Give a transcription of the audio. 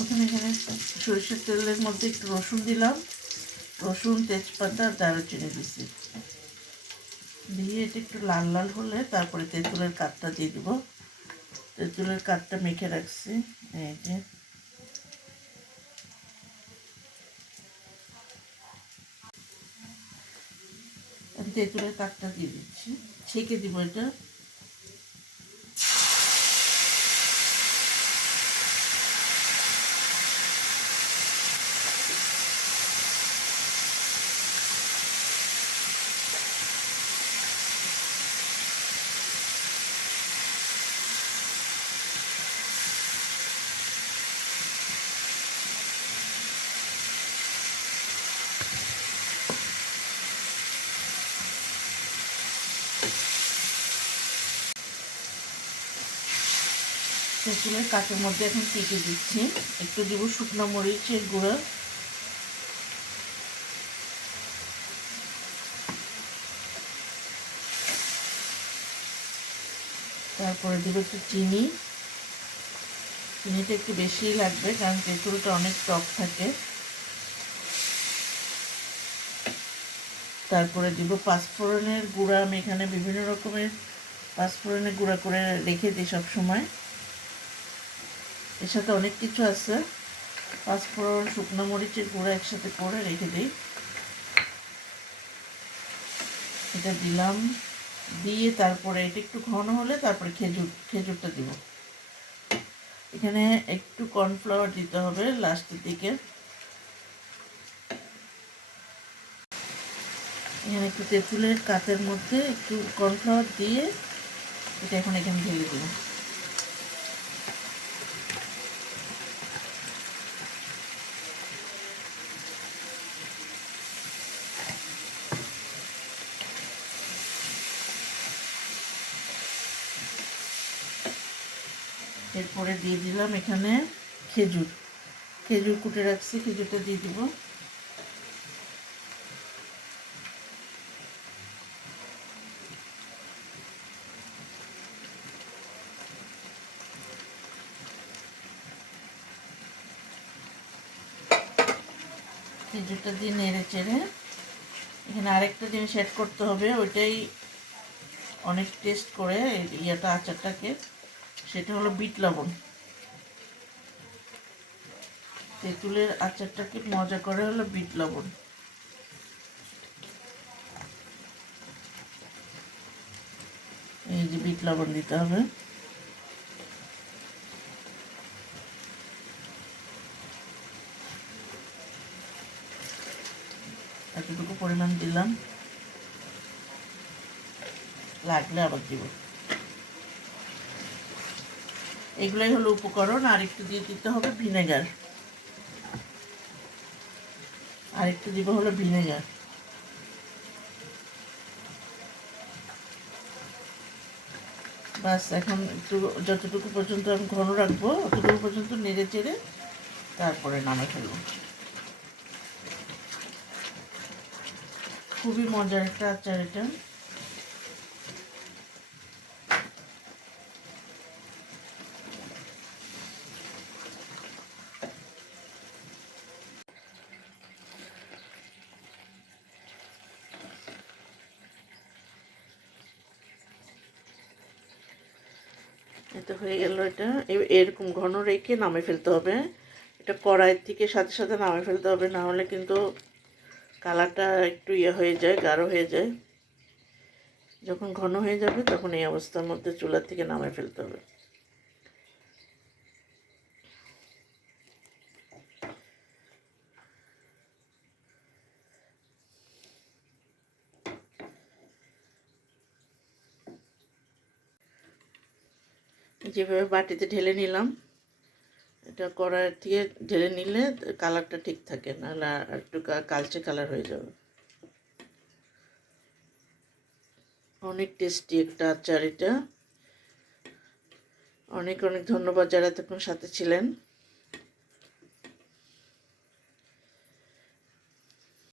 এখানে সরিষার তেলের মধ্যে একটু রসুন দিলাম। রসুন, তেজপাতা আর দারুচিনি দিছি। দিয়ে এটা একটু লাল লাল হলে তারপরে তেঁতুলের কাঠটা দিয়ে দিব। তেঁতুলের কাঠটা মেখে রাখছি। এই যে। তেঁতুলের কাঠটা দিয়ে দিচ্ছি। ছেঁকে দিব এটা। তেঁতুলের কাঠের মধ্যে এখন কেটে দিচ্ছি। একটু দিব শুকনো মরিচের গুঁড়ো। তারপরে দিব একটু চিনি। চিনিটা একটু বেশিই লাগবে, কারণ তেঁতুলটা অনেক টক থাকে। তারপরে দিব পাঁচফোড়নের গুঁড়া। আমি এখানে বিভিন্ন রকমের পাঁচফোড়নের গুঁড়া করে রেখে দিই সব সময় এর সাথে অনেক কিছু আছে। পাঁচফোড়ন শুকনো মরিচের গুঁড়া একসাথে করে রেখে দিই। এটা দিলাম। দিয়ে তারপরে এটা একটু ঘন হলে তারপরে খেজুর, খেজুরটা দিব। এখানে একটু কর্নফ্লাওয়ার দিতে হবে লাস্টের দিকে। এখানে একটু তেঁতুলের কাতের মধ্যে একটু কর্নফ্লাওয়ার দিয়ে এটা এখন এখানে ঢেলে দেবো। এরপরে দিয়ে দিলাম এখানে খেজুর। খেজুর কুটে রাখছি, খেজুরটা দিয়ে দিব। খেজুরটা দিয়ে নেড়ে চেড়ে এখানে আরেকটা জিনিস অ্যাড করতে হবে, ওইটাই অনেক টেস্ট করে ইয়েটা, আচারটাকে। সেটা হলো বিট লবণ। তেঁতুলের আচারটাকে মজা করে হলো বিট লবণ। এই যে বিট লবণ দিতে হবে। এতটুকু পরিমাণ দিলাম। লাগলে আবার দিব। এগুলোই হলো উপকরণ, আর একটু দিয়ে দিতে হবে ভিনেগার। আর একটু দিব হলো ভিনেগার। বাস, এখন একটু যতটুকু পর্যন্ত আমি ঘন রাখব, অতটুকু পর্যন্ত নেড়ে চেড়ে তারপরে নামে ফেলব। খুবই মজার একটা আচার এটা। এটা হয়ে গেল এটা। এরকম ঘন রেখে নামে ফেলতে হবে। এটা কড়াইয়ের থেকে সাথে সাথে নামে ফেলতে হবে, না হলে কিন্তু কালারটা একটু ইয়ে হয়ে যায়, গাঢ় হয়ে যায়। যখন ঘন হয়ে যাবে, তখন এই অবস্থার মধ্যে চুলার থেকে নামে ফেলতে হবে। যেভাবে বাটিতে ঢেলে নিলাম, এটা কড়াই থেকে ঢেলে নিলে কালারটা ঠিক থাকে, নাহলে আর একটু কালচে কালার হয়ে যাবে। অনেক টেস্টি একটা আচার এটা। অনেক অনেক ধন্যবাদ যারা এতক্ষণ সাথে ছিলেন।